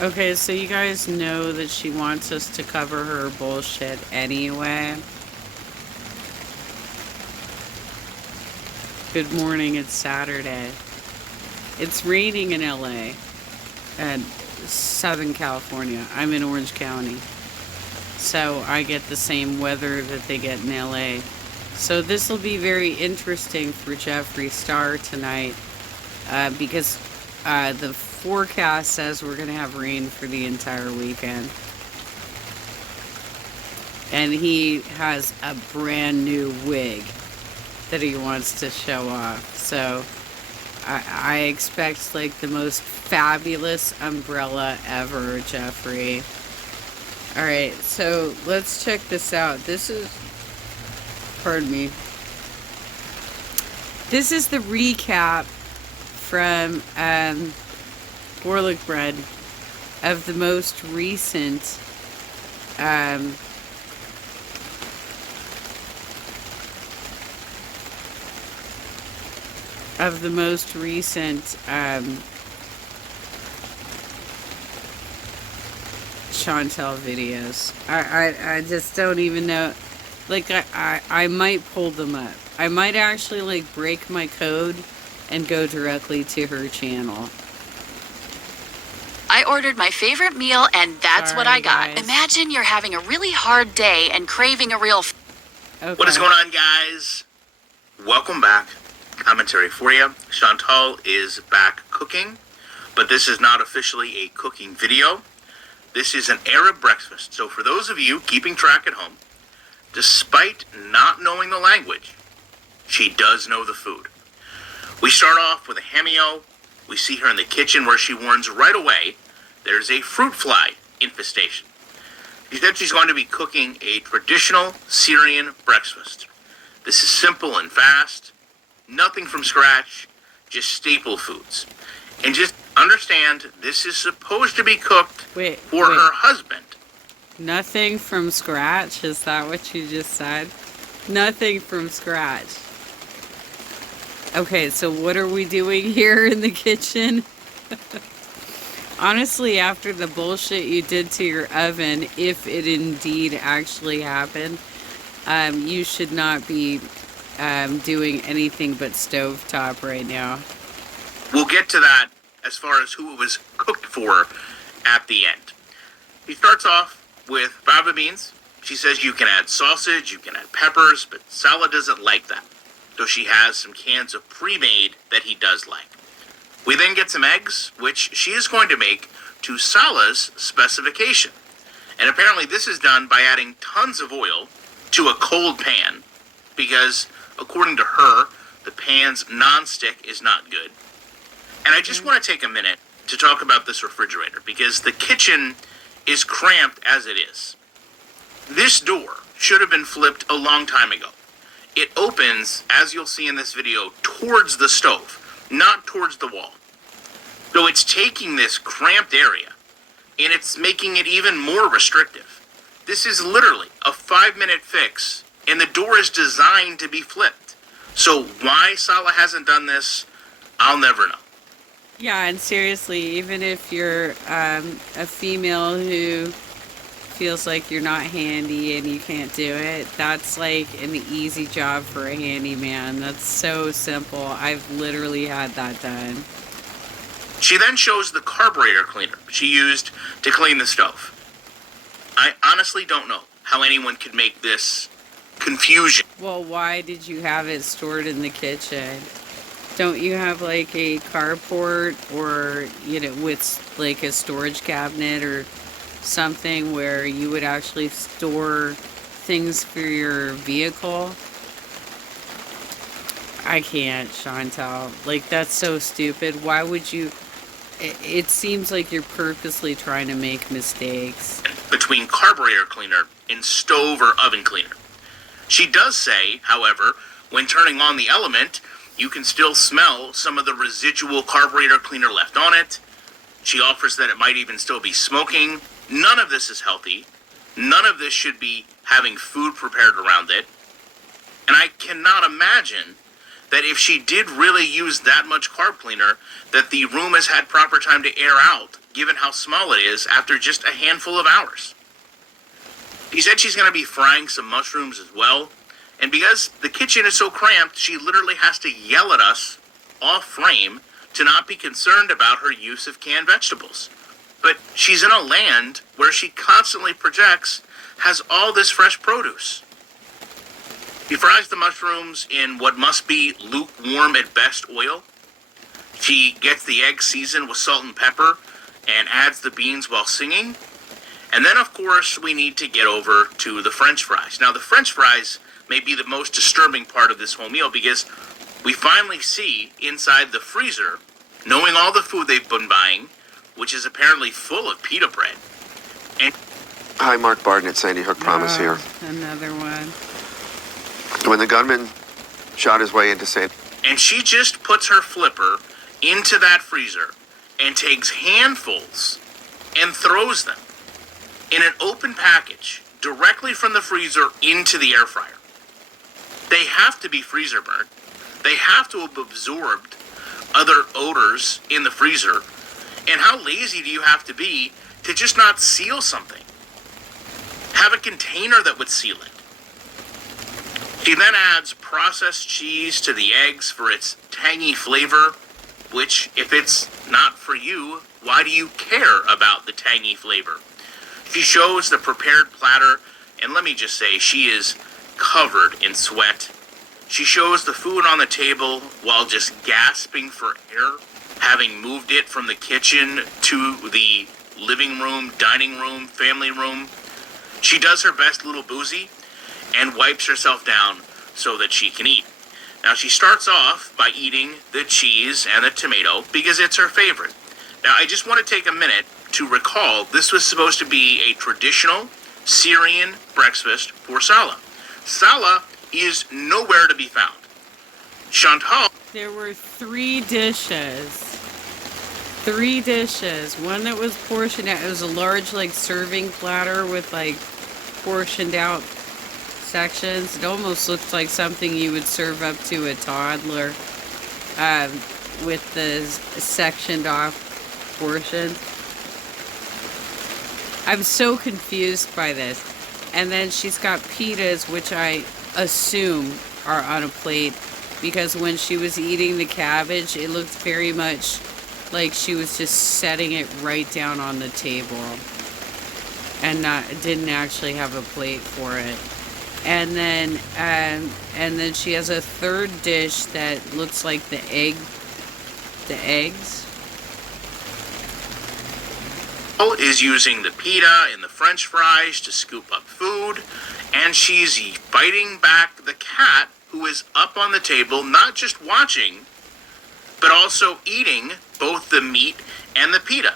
Okay, so you guys know that she wants us to cover her bullshit anyway. Good morning, it's Saturday. It's raining in LA and Southern California. I'm in Orange County. So I get the same weather that they get in LA. So this will be very interesting for Jeffree Star tonight because the forecast says we're going to have rain for the entire weekend. And he has a brand new wig that he wants to show off. So I expect like the most fabulous umbrella ever, Jeffree. Alright, so let's check this out. Pardon me. This is the recap from Garlic Bread of the most recent Chantel videos. I just don't even know. Like, I might pull them up. I might actually, like, break my code and go directly to her channel. I ordered my favorite meal, and that's what I got. Guys. Imagine you're having a really hard day and craving a real... Okay. What is going on, guys? Welcome back. Commentary for you. Chantal is back cooking, but this is not officially a cooking video. This is an Arab breakfast. So for those of you keeping track at home, despite not knowing the language, she does know the food. We start off with a hameo. We see her in the kitchen where she warns right away there's a fruit fly infestation. She said she's going to be cooking a traditional Syrian breakfast. This is simple and fast, nothing from scratch, just staple foods. And just understand, this is supposed to be cooked for her husband. Nothing from scratch? Is that what you just said? Nothing from scratch. Okay, so what are we doing here in the kitchen? Honestly, after the bullshit you did to your oven, if it indeed actually happened, you should not be doing anything but stovetop right now. We'll get to that as far as who it was cooked for at the end. He starts off with fava beans. She says you can add sausage, you can add peppers, but Salah doesn't like that. So she has some cans of pre-made that he does like. We then get some eggs, which she is going to make to Salah's specification. And apparently this is done by adding tons of oil to a cold pan, because according to her, the pan's non-stick is not good. And I just want to take a minute to talk about this refrigerator, because the kitchen is cramped as it is. This door should have been flipped a long time ago. It opens, as you'll see in this video, towards the stove, not towards the wall. So it's taking this cramped area, and it's making it even more restrictive. This is literally a 5-minute fix, and the door is designed to be flipped. So why Salah hasn't done this, I'll never know. Yeah, and seriously, even if you're a female who feels like you're not handy and you can't do it, that's like an easy job for a handyman. That's so simple. I've literally had that done. She then shows the carburetor cleaner she used to clean the stove. I honestly don't know how anyone could make this confusion. Well, why did you have it stored in the kitchen? Don't you have like a carport or, you know, with like a storage cabinet or something where you would actually store things for your vehicle? I can't, Chantal. Like, that's so stupid. Why would you... It seems like you're purposely trying to make mistakes. Between carburetor cleaner and stove or oven cleaner. She does say, however, when turning on the element, you can still smell some of the residual carburetor cleaner left on it. She offers that it might even still be smoking. None of this is healthy. None of this should be having food prepared around it. And I cannot imagine that if she did really use that much carb cleaner, that the room has had proper time to air out, given how small it is, after just a handful of hours. She said she's going to be frying some mushrooms as well, and because the kitchen is so cramped, she literally has to yell at us off frame to not be concerned about her use of canned vegetables. But she's in a land where she constantly projects has all this fresh produce. She fries the mushrooms in what must be lukewarm at best oil. She gets the egg seasoned with salt and pepper and adds the beans while singing. And then, of course, we need to get over to the French fries. Now, the French fries may be the most disturbing part of this whole meal because we finally see inside the freezer, knowing all the food they've been buying, which is apparently full of pita bread. And Hi, Mark Barton at Sandy Hook Promise here. Another one. When the gunman shot his way into Sandy, and she just puts her flipper into that freezer and takes handfuls and throws them in an open package directly from the freezer into the air fryer. They have to be freezer burnt. They have to have absorbed other odors in the freezer. And how lazy do you have to be to just not seal something? Have a container that would seal it. She then adds processed cheese to the eggs for its tangy flavor, which, if it's not for you, why do you care about the tangy flavor? She shows the prepared platter, and let me just say, she is covered in sweat. She shows the food on the table while just gasping for air, having moved it from the kitchen to the living room, dining room, family room. She does her best little boozy and wipes herself down so that she can eat. Now, she starts off by eating the cheese and the tomato because it's her favorite. Now, I just want to take a minute to recall this was supposed to be a traditional Syrian breakfast for Salah. Salah is nowhere to be found. Chantal... There were three dishes. Three dishes. One that was portioned out. It was a large, like, serving platter with, like, portioned out sections. It almost looked like something you would serve up to a toddler, with the sectioned off portion. I'm so confused by this. And then she's got pitas, which I assume are on a plate, because when she was eating the cabbage, it looked very much like she was just setting it right down on the table and didn't actually have a plate for it. And then she has a third dish that looks like the eggs. Is using the pita and the French fries to scoop up food, and she's fighting back the cat who is up on the table, not just watching, but also eating both the meat and the pita.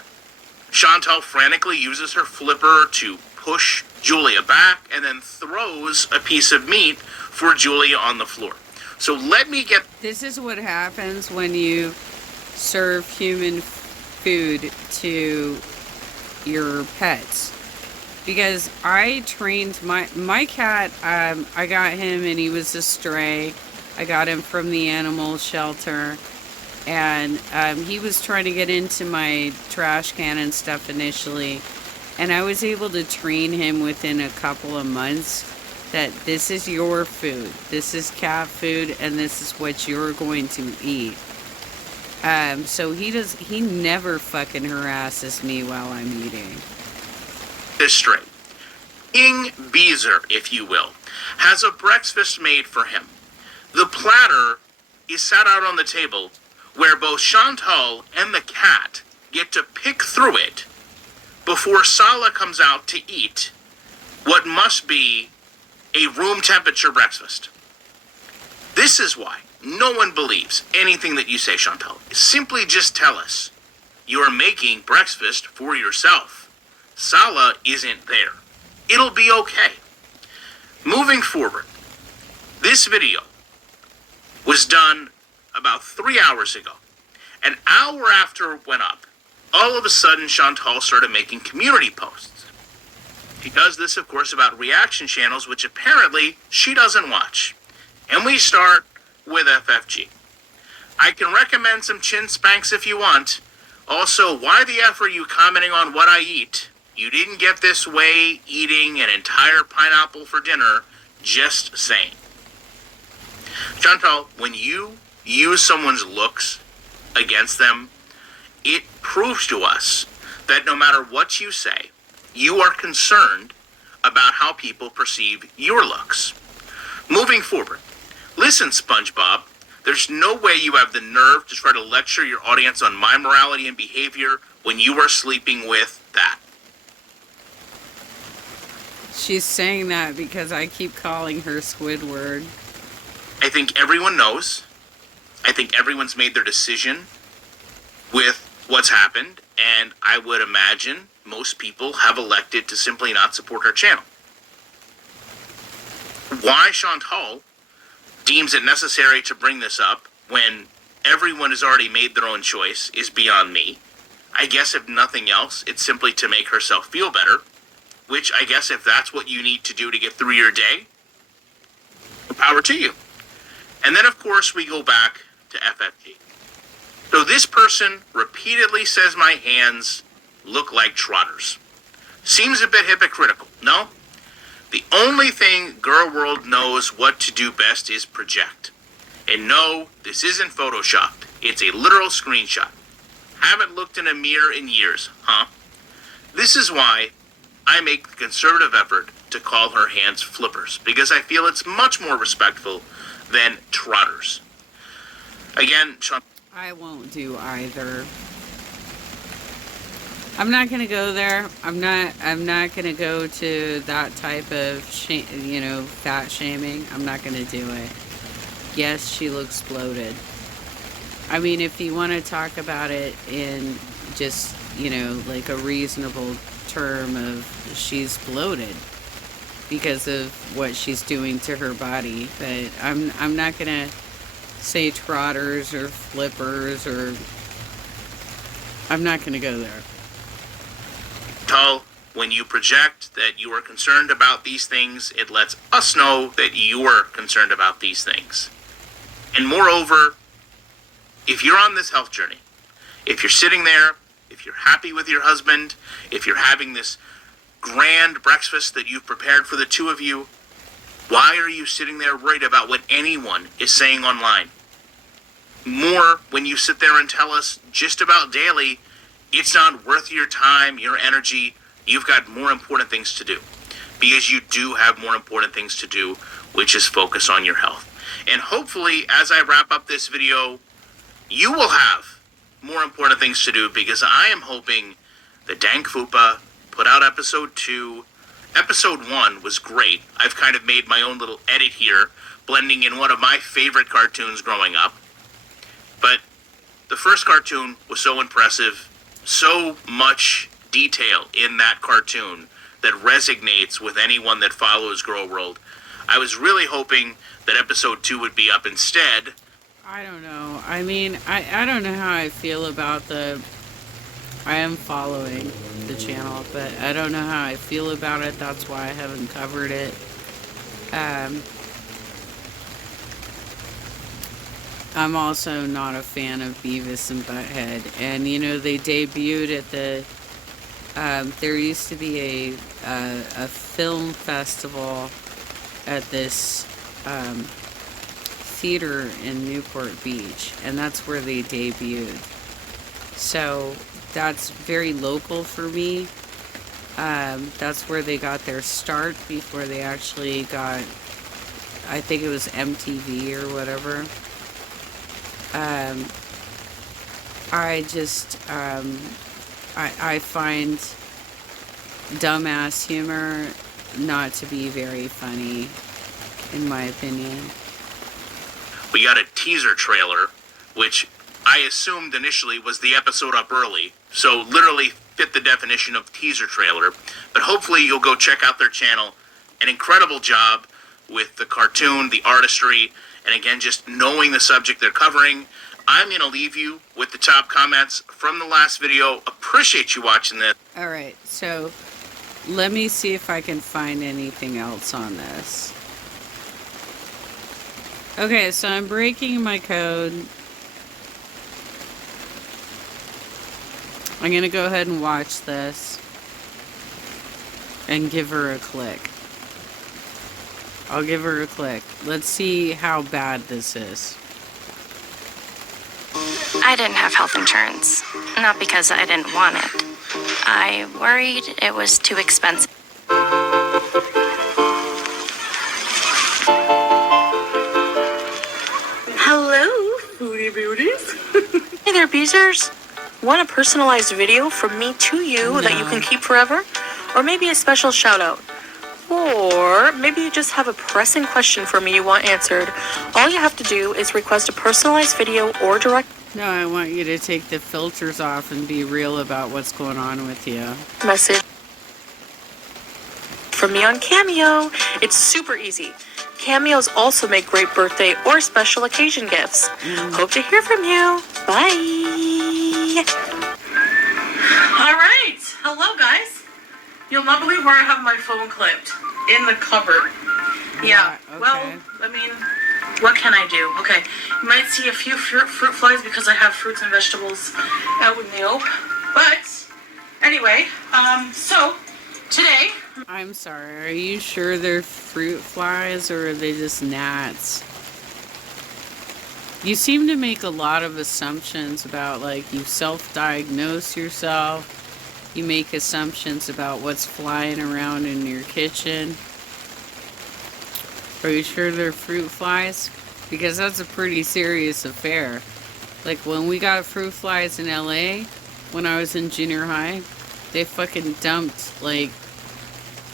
Chantal frantically uses her flipper to push Julia back and then throws a piece of meat for Julia on the floor. So let me get... This is what happens when you serve human food to your pets. Because I trained my cat, I got him and he was a stray. I got him from the animal shelter. And he was trying to get into my trash can and stuff initially. And I was able to train him within a couple of months that this is your food. This is cat food and this is what you're going to eat. So he never fucking harasses me while I'm eating. This straight. King Beezer, if you will, has a breakfast made for him. The platter is set out on the table where both Chantal and the cat get to pick through it before Salah comes out to eat what must be a room temperature breakfast. This is why no one believes anything that you say, Chantal. Simply just tell us you are making breakfast for yourself. Salah isn't there. It'll be okay. Moving forward, this video was done about 3 hours ago. An hour after it went up, all of a sudden Chantal started making community posts. She does this, of course, about reaction channels, which apparently she doesn't watch. And we start with FFG. I can recommend some chin spanks if you want. Also, why the F are you commenting on what I eat? You didn't get this way eating an entire pineapple for dinner. Just saying. Chantal, when you use someone's looks against them, it proves to us that no matter what you say, you are concerned about how people perceive your looks. Moving forward, listen, SpongeBob, there's no way you have the nerve to try to lecture your audience on my morality and behavior when you are sleeping with that. She's saying that because I keep calling her Squidward. I think everyone knows. I think everyone's made their decision with what's happened, and I would imagine most people have elected to simply not support her channel. Why Chantal deems it necessary to bring this up when everyone has already made their own choice is beyond me. I guess if nothing else, it's simply to make herself feel better, which I guess if that's what you need to do to get through your day, power to you. And then of course we go back to FFG. So this person repeatedly says my hands look like trotters. Seems a bit hypocritical, no? The only thing Girl World knows what to do best is project. And no, this isn't photoshopped. It's a literal screenshot. Haven't looked in a mirror in years, huh? This is why I make the conservative effort to call her hands flippers, because I feel it's much more respectful than trotters. Again, I won't do either. I'm not gonna go there. I'm not gonna go to that type of fat shaming. I'm not gonna do it. Yes, she looks bloated. I mean, if you want to talk about it in just, like a reasonable term of she's bloated because of what she's doing to her body, but I'm not gonna say trotters or flippers, or I'm not gonna go there. When you project that you are concerned about these things, it lets us know that you're concerned about these things. And moreover, if you're on this health journey, if you're sitting there, if you're happy with your husband, if you're having this grand breakfast that you've prepared for the two of you, why are you sitting there worried about what anyone is saying online? More when you sit there and tell us just about daily, it's not worth your time, your energy. You've got more important things to do. Because you do have more important things to do, which is focus on your health. And hopefully, as I wrap up this video, you will have more important things to do, because I am hoping that Dank Fupa put out episode 2. Episode 1 was great. I've kind of made my own little edit here, blending in one of my favorite cartoons growing up. But the first cartoon was so impressive, so much detail in that cartoon that resonates with anyone that follows Girl World. I was really hoping that episode 2 would be up instead. I don't know. I mean, I don't know how I feel about I am following the channel, but I don't know how I feel about it. That's why I haven't covered it. I'm also not a fan of Beavis and Butthead. And, they debuted at the... there used to be a film festival at this theater in Newport Beach, and that's where they debuted. So that's very local for me. That's where they got their start before they actually got, I think it was MTV or whatever. I just, I find dumbass humor not to be very funny, in my opinion. We got a teaser trailer, which I assumed initially was the episode up early, so literally fit the definition of teaser trailer. But hopefully you'll go check out their channel. An incredible job with the cartoon, the artistry, and again, just knowing the subject they're covering. I'm going to leave you with the top comments from the last video. Appreciate you watching this. All right, so let me see if I can find anything else on this. Okay, so I'm breaking my code. I'm gonna go ahead and watch this and give her a click. I'll give her a click. Let's see how bad this is. I didn't have health insurance. Not because I didn't want it. I worried it was too expensive. Hello, foodie beauties. Hey there, Beezers. Want a personalized video from me to you that you can keep forever? Or maybe a special shout out? Or maybe you just have a pressing question for me you want answered. All you have to do is request a personalized video or direct No, I want you to take the filters off and be real about what's going on with you. message from me on Cameo. It's super easy. Cameos also make great birthday or special occasion gifts. Hope to hear from you. Bye. All right. Hello, guys. You'll not believe where I have my phone clipped. In the cupboard. Yeah. Okay. Well, I mean, what can I do? Okay. You might see a few fruit flies because I have fruits and vegetables out in the open. But anyway, so today. I'm sorry, are you sure they're fruit flies or are they just gnats? You seem to make a lot of assumptions about, like, you self-diagnose yourself. You make assumptions about what's flying around in your kitchen. Are you sure they're fruit flies? Because that's a pretty serious affair. Like, when we got fruit flies in LA, when I was in junior high, they fucking dumped, like,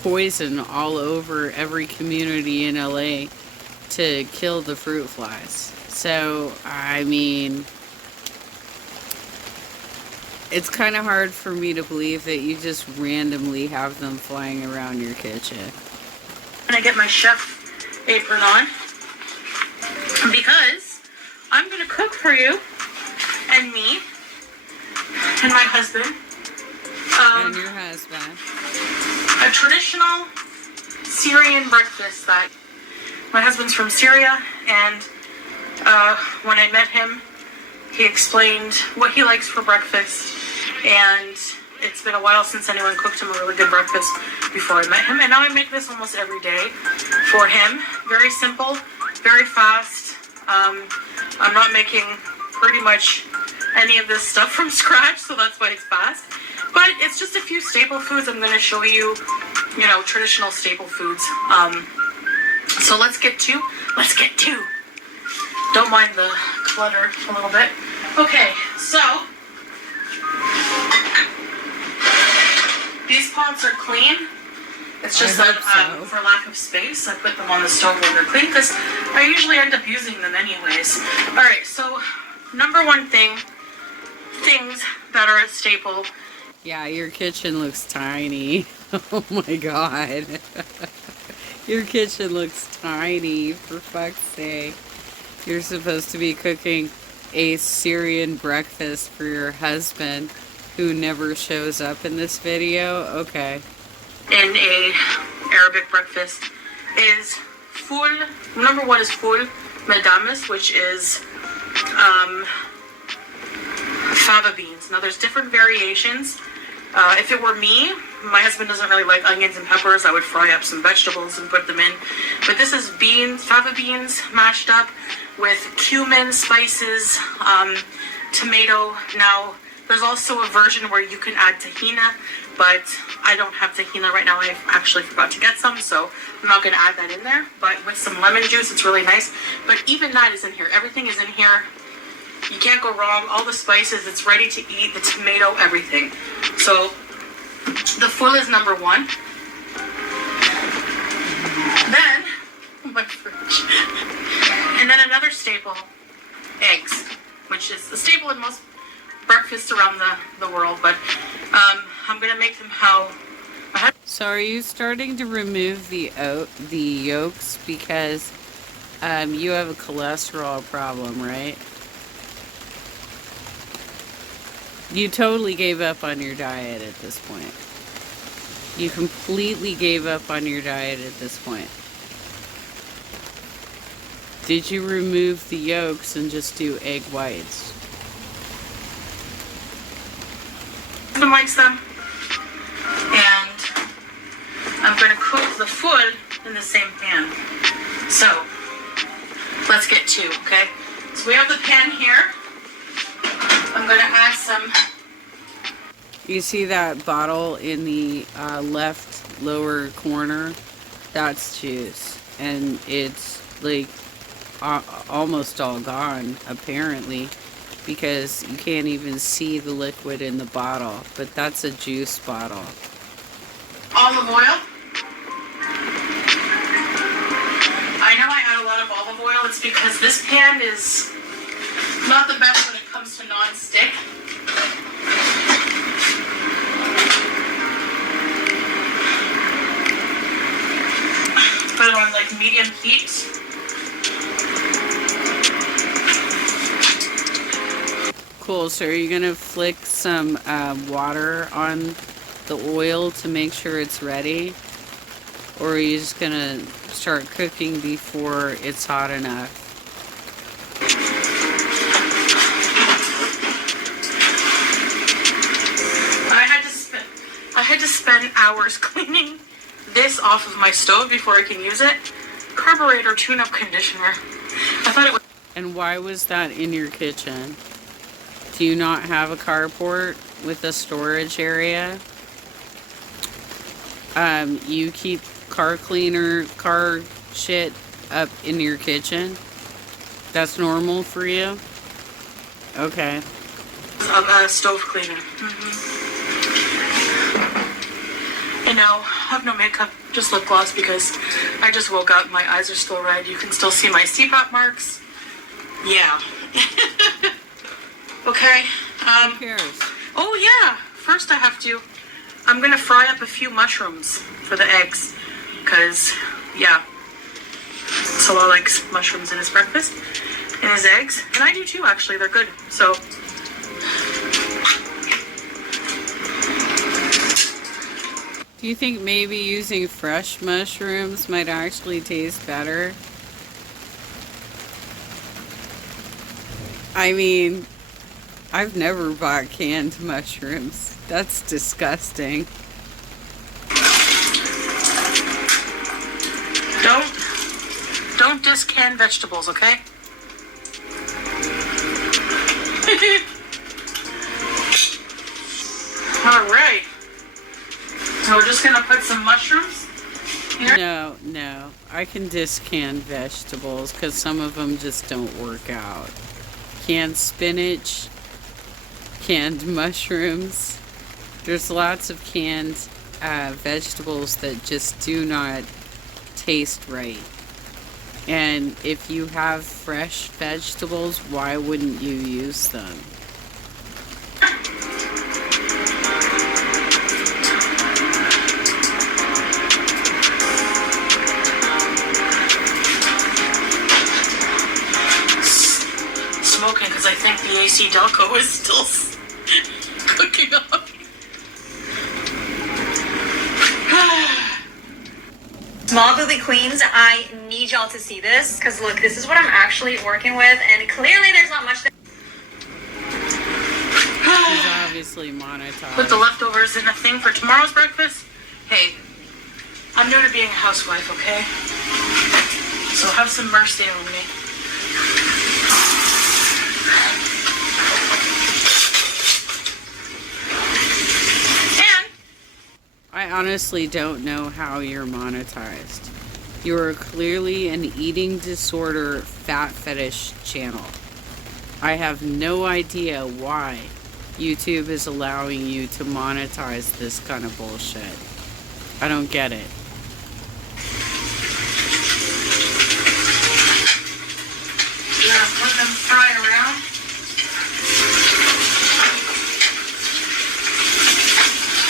poison all over every community in LA to kill the fruit flies. So, I mean, it's kind of hard for me to believe that you just randomly have them flying around your kitchen. And I get my chef apron on because I'm gonna cook for you and me and my husband. And your husband. A traditional Syrian breakfast that my husband's from Syria, and when I met him, he explained what he likes for breakfast, and it's been a while since anyone cooked him a really good breakfast before I met him, and now I make this almost every day for him. Very simple, very fast. I'm not making pretty much any of this stuff from scratch, so that's why it's fast. But it's just a few staple foods. I'm going to show you, traditional staple foods. So let's get to. Don't mind the clutter a little bit. Okay, so these pots are clean. It's just that so. for lack of space, I put them on the stove when they're clean because I usually end up using them anyways. All right, so number one things that are a staple. Yeah, your kitchen looks tiny. Oh my god. Your kitchen looks tiny, for fuck's sake. You're supposed to be cooking a Syrian breakfast for your husband who never shows up in this video. Okay. In a Arabic breakfast is full. Number one is full medames, which is fava beans. Now there's different variations. If it were me, my husband doesn't really like onions and peppers. I would fry up some vegetables and put them in. But this is beans, fava beans mashed up with cumin, spices, tomato. Now, there's also a version where you can add tahina, but I don't have tahina right now. I actually forgot to get some, so I'm not going to add that in there. But with some lemon juice, it's really nice. But even that is in here. Everything is in here. You can't go wrong. All the spices, it's ready to eat. The tomato, everything. So the full is number one. Then, my fridge. And then another staple, eggs, which is a staple in most breakfasts around the world. But I'm going to make them how... So are you starting to remove the yolks because you have a cholesterol problem, right? You totally gave up on your diet at this point. You completely gave up on your diet at this point. Did you remove the yolks and just do egg whites? Husband likes them. And I'm going to cook the foot in the same pan. So, let's get to, okay? So we have the pan here. I'm going to add some. You see that bottle in the left lower corner? That's juice. And it's like almost all gone, apparently, because you can't even see the liquid in the bottle. But that's a juice bottle. Olive oil. I know I add a lot of olive oil. It's because this pan is not the best when it comes to non-stick. Put it on like medium heat. Cool. So are you gonna flick some water on the oil to make sure it's ready, or are you just gonna start cooking before it's hot enough? I had to spend hours cleaning this off of my stove before I can use it. Carburetor tune-up conditioner. I thought it was. And why was that in your kitchen? Do you not have a carport with a storage area? You keep car shit up in your kitchen? That's normal for you? Okay. A stove cleaner. You know, I have no makeup, just lip gloss because I just woke up. My eyes are still red. You can still see my CPAP marks. Yeah. Okay. Who cares? Oh yeah. First I'm gonna fry up a few mushrooms for the eggs. Cause, yeah. Salah likes mushrooms in his breakfast. And his eggs. And I do too, actually. They're good. So. Do you think maybe using fresh mushrooms might actually taste better? I mean, I've never bought canned mushrooms. That's disgusting. Don't discan vegetables, okay? All right. So we're just gonna put some mushrooms here. No. I can discan vegetables because some of them just don't work out. Canned spinach, canned mushrooms. There's lots of canned vegetables that just do not taste right. And if you have fresh vegetables, why wouldn't you use them? Smoking because I think the AC Delco is still cooking up. Small Booby Queens, I need y'all to see this, because look, this is what I'm actually working with, and clearly there's not much that... He's obviously monetized. Put the leftovers in a thing for tomorrow's breakfast. Hey, I'm new to being a housewife, okay? So have some mercy on me. I honestly don't know how you're monetized. You are clearly an eating disorder fat fetish channel. I have no idea why YouTube is allowing you to monetize this kind of bullshit. I don't get it. Yeah, let them fry around.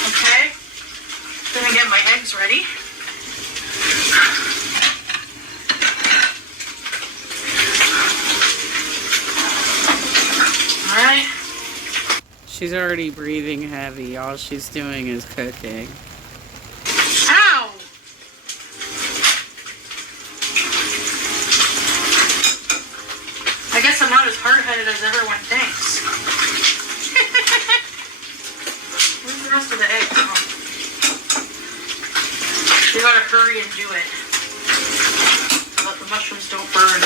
Okay. Gonna get my eggs ready. Alright. She's already breathing heavy. All she's doing is cooking. Ow! the rest of the egg? Oh. You gotta hurry and do it. So that the mushrooms don't burn.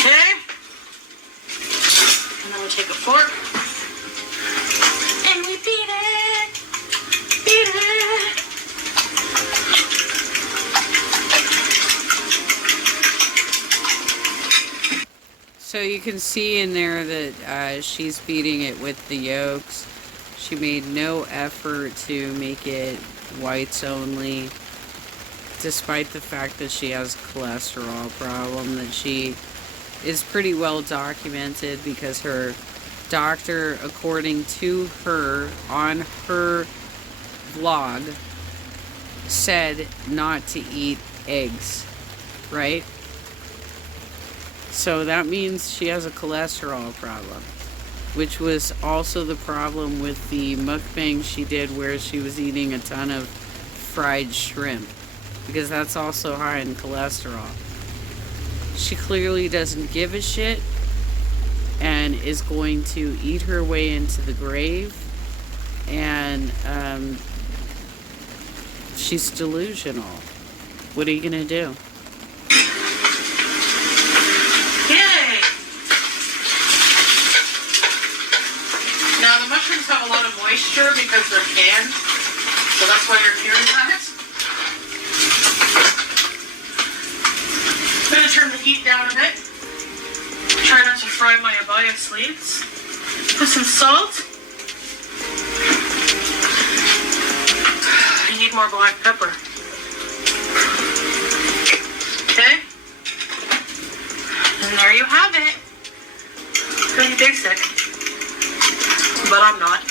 Okay. And then we take a fork. And we beat it. Beat it. So you can see in there that she's beating it with the yolks. She made no effort to make it whites only, despite the fact that she has a cholesterol problem that she is pretty well documented because her doctor, according to her on her vlog, said not to eat eggs, right? So that means she has a cholesterol problem, which was also the problem with the mukbang she did where she was eating a ton of fried shrimp, because that's also high in cholesterol. She clearly doesn't give a shit and is going to eat her way into the grave, and she's delusional. What are you gonna do? Yay! Now the mushrooms have a lot of moisture because they're canned, so that's why you're hearing that. I'm gonna turn the heat down a bit. Try not to fry my abaya sleeves. Put some salt. I need more black pepper. Okay. And there you have it. Pretty basic. But I'm not.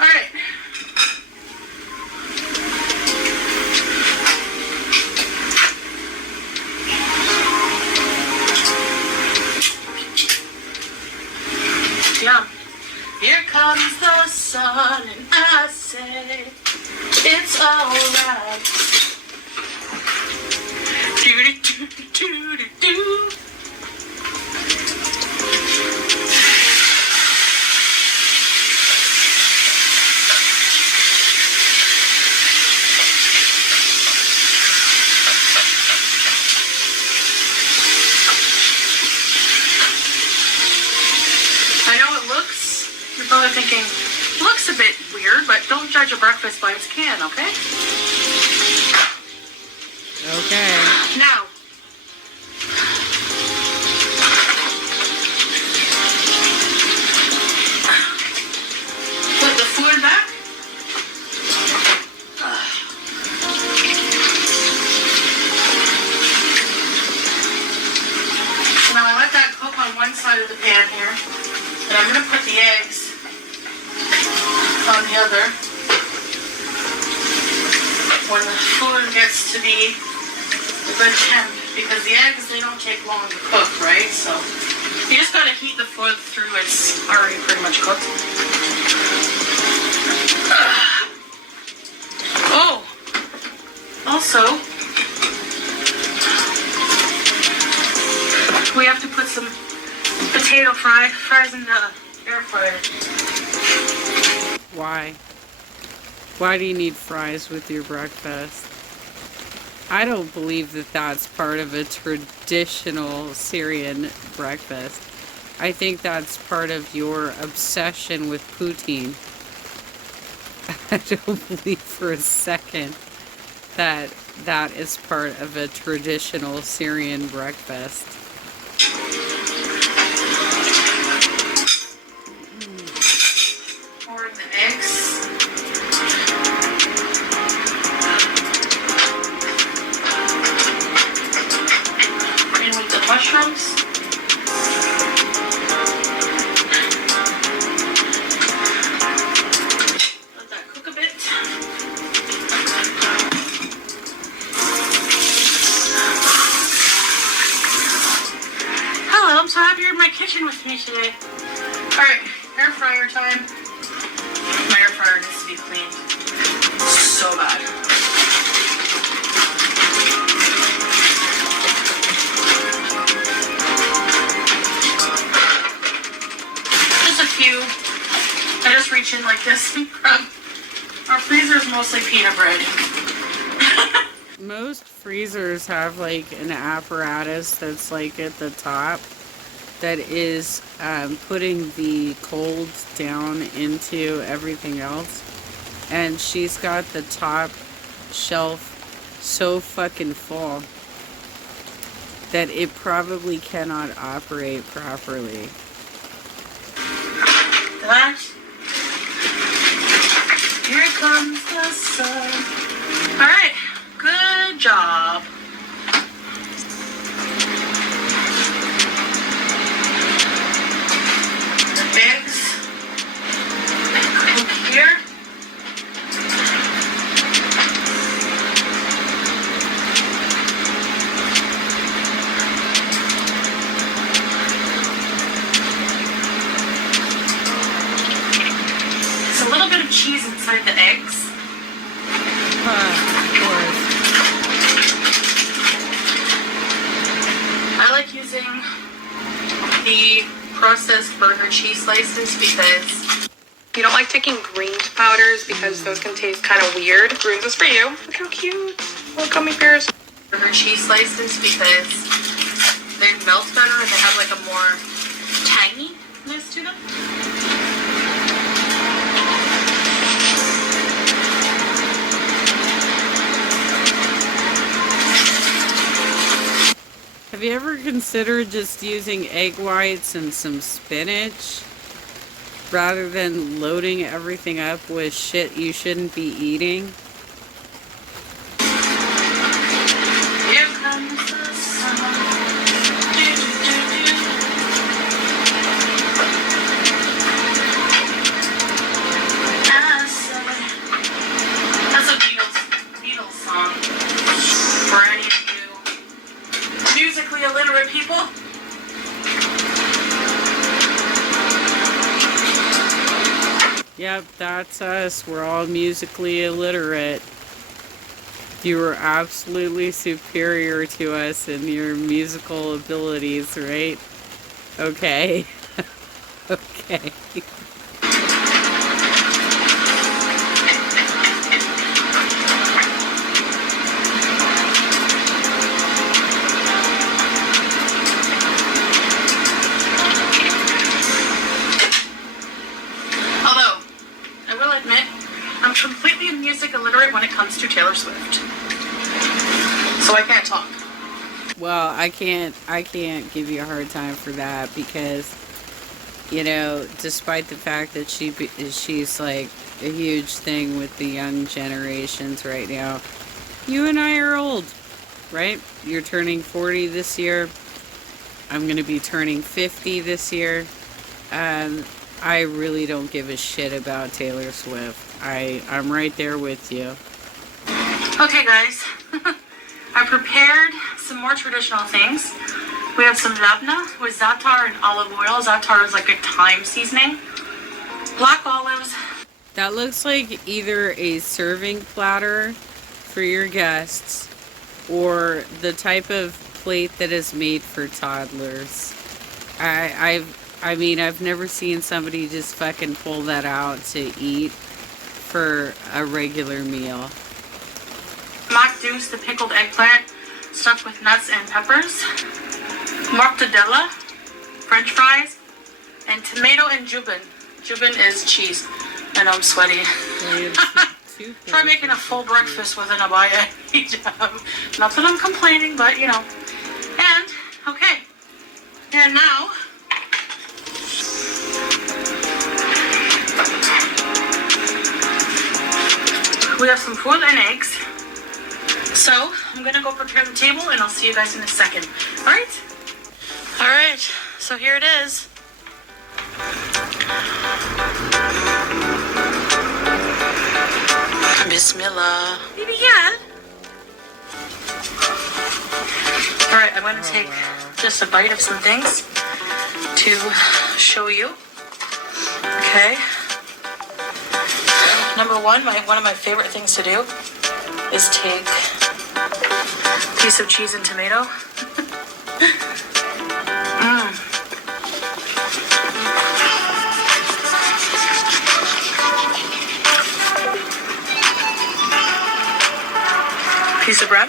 Alright. Yeah. Here comes the sun and I say it's alright. Do-do-do-do-do-do. I know it looks, you're probably thinking, looks a bit weird, but don't judge a breakfast by its can, okay? Okay. Now, put the food back. Now I let that cook on one side of the pan here, and I'm going to put the eggs on the other. When the food gets to be a good temp, because the eggs, they don't take long to cook, right? So you just gotta heat the food through, it's already pretty much cooked. Oh, also, we have to put some potato fries in the air fryer. Why? Why do you need fries with your breakfast? I don't believe that that's part of a traditional Syrian breakfast. I think that's part of your obsession with poutine. I don't believe for a second that that is part of a traditional Syrian breakfast. Pouring the eggs. Mushrooms. Let that cook a bit. Hello, I'm so happy you're in my kitchen with me today. Alright, air fryer time. My air fryer needs to be cleaned so bad. freezer's mostly pita bread. Most freezers have like an apparatus that's like at the top that is putting the cold down into everything else. And she's got the top shelf so fucking full that it probably cannot operate properly. That. Here comes the sun. Alright, good job. The eggs cook here. There's a little bit of cheese inside the eggs. Of course. I like using the processed burger cheese slices because You don't like taking greens powders because those can taste kind of weird. Greens is for you. Look how cute. Little gummy bears. burger cheese slices because they melt better and they have like a more tanginess to them. Have you ever considered just using egg whites and some spinach rather than loading everything up with shit you shouldn't be eating? Here comes the sun. That's a Beatles song. For any of you musically illiterate people. Yep, that's us. We're all musically illiterate. You are absolutely superior to us in your musical abilities, right? Okay. Okay. Although, I will admit, I'm completely music illiterate when it comes to Taylor Swift. So I can't talk. Well, I can't give you a hard time for that because, you know, despite the fact that she's like a huge thing with the young generations right now, you and I are old, right? You're turning 40 this year. I'm going to be turning 50 this year. I really don't give a shit about Taylor Swift. I'm right there with you. Okay, guys. I prepared some more traditional things. We have some labna with za'atar and olive oil. Za'atar is like a thyme seasoning. Black olives. That looks like either a serving platter for your guests or the type of plate that is made for toddlers. I've never seen somebody just fucking pull that out to eat for a regular meal. Mac Deuce, the pickled eggplant stuffed with nuts and peppers. Mortadella, French fries, and tomato and jubin. Jubin is cheese. I know I'm sweaty. Try making a full breakfast with an abaya hijab. Not that I'm complaining, but you know. And, okay. And now, we have some food and eggs. So, I'm gonna go prepare the table and I'll see you guys in a second. Alright? Alright, so here it is. Bismillah. Baby, yeah. Alright, I'm gonna take just a bite of some things to show you. Okay. Number one, one of my favorite things to do is take a piece of cheese and tomato. Piece of bread.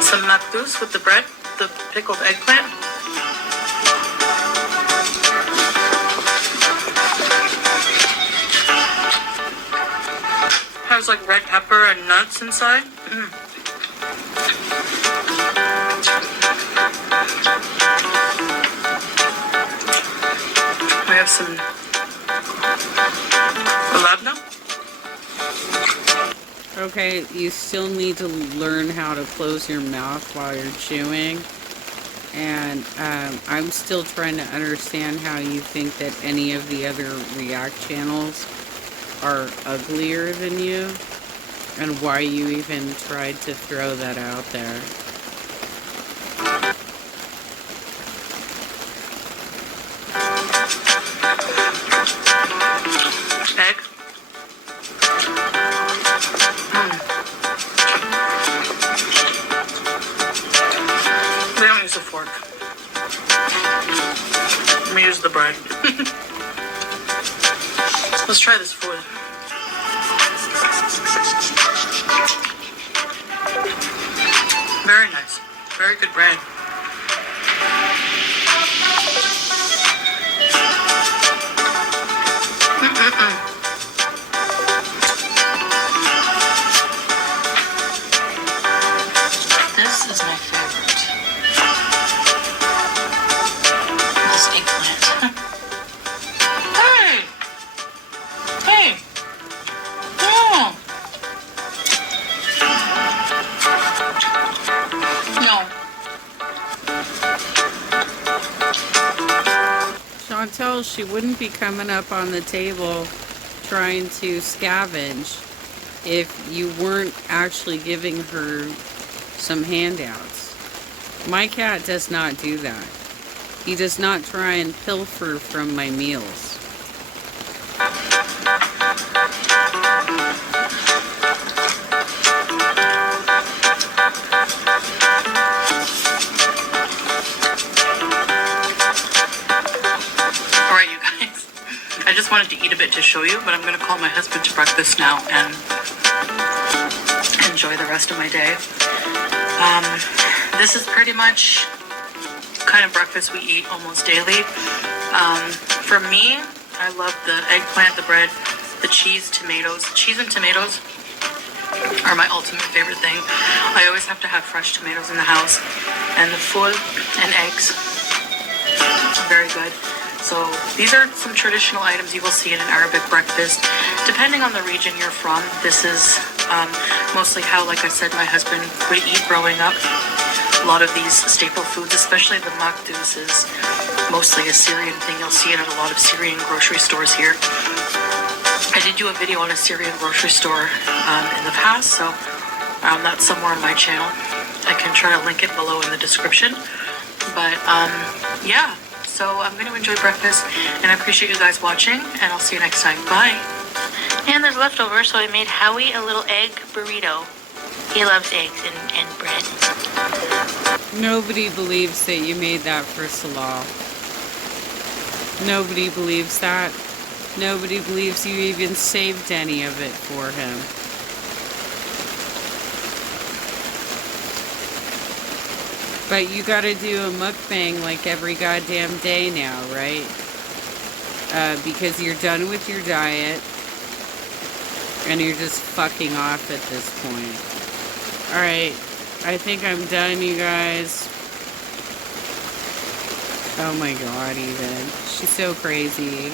Some macdous with the bread, the pickled eggplant. Has like red pepper and nuts inside. We have some labna. Okay, you still need to learn how to close your mouth while you're chewing. And I'm still trying to understand how you think that any of the other React channels are uglier than you, and why you even tried to throw that out there. Egg. We don't use a fork. We use the bread. Let's try this food. Very nice. Very good bread. This is my favorite. This eggplant. Hey! Hey! Oh! No. Chantel, she wouldn't be coming up on the table trying to scavenge if you weren't actually giving her some handouts. My cat does not do that. He does not try and pilfer from my meals. Alright, you guys. I just wanted to eat a bit to show you, but I'm going to call my husband to breakfast now and enjoy the rest of my day. This is pretty much kind of breakfast we eat almost daily. For me, I love the eggplant, the bread, the cheese, tomatoes. Cheese and tomatoes are my ultimate favorite thing. I always have to have fresh tomatoes in the house. And the ful and eggs. Very good. So these are some traditional items you will see in an Arabic breakfast. Depending on the region you're from, this is mostly how, like I said, my husband would eat growing up. A lot of these staple foods, especially the makdous, is mostly a Syrian thing. You'll see it at a lot of Syrian grocery stores here. I did do a video on a Syrian grocery store in the past, so that's somewhere on my channel. I can try to link it below in the description. But yeah, so I'm going to enjoy breakfast, and I appreciate you guys watching, and I'll see you next time. Bye. And there's leftovers, so I made Howie a little egg burrito. He loves eggs and bread. Nobody believes that you made that for Salah. Nobody believes that. Nobody believes you even saved any of it for him. But you gotta do a mukbang like every goddamn day now, right? Because you're done with your diet and you're just fucking off at this point. Alright, I think I'm done, you guys. Oh my god, even. She's so crazy.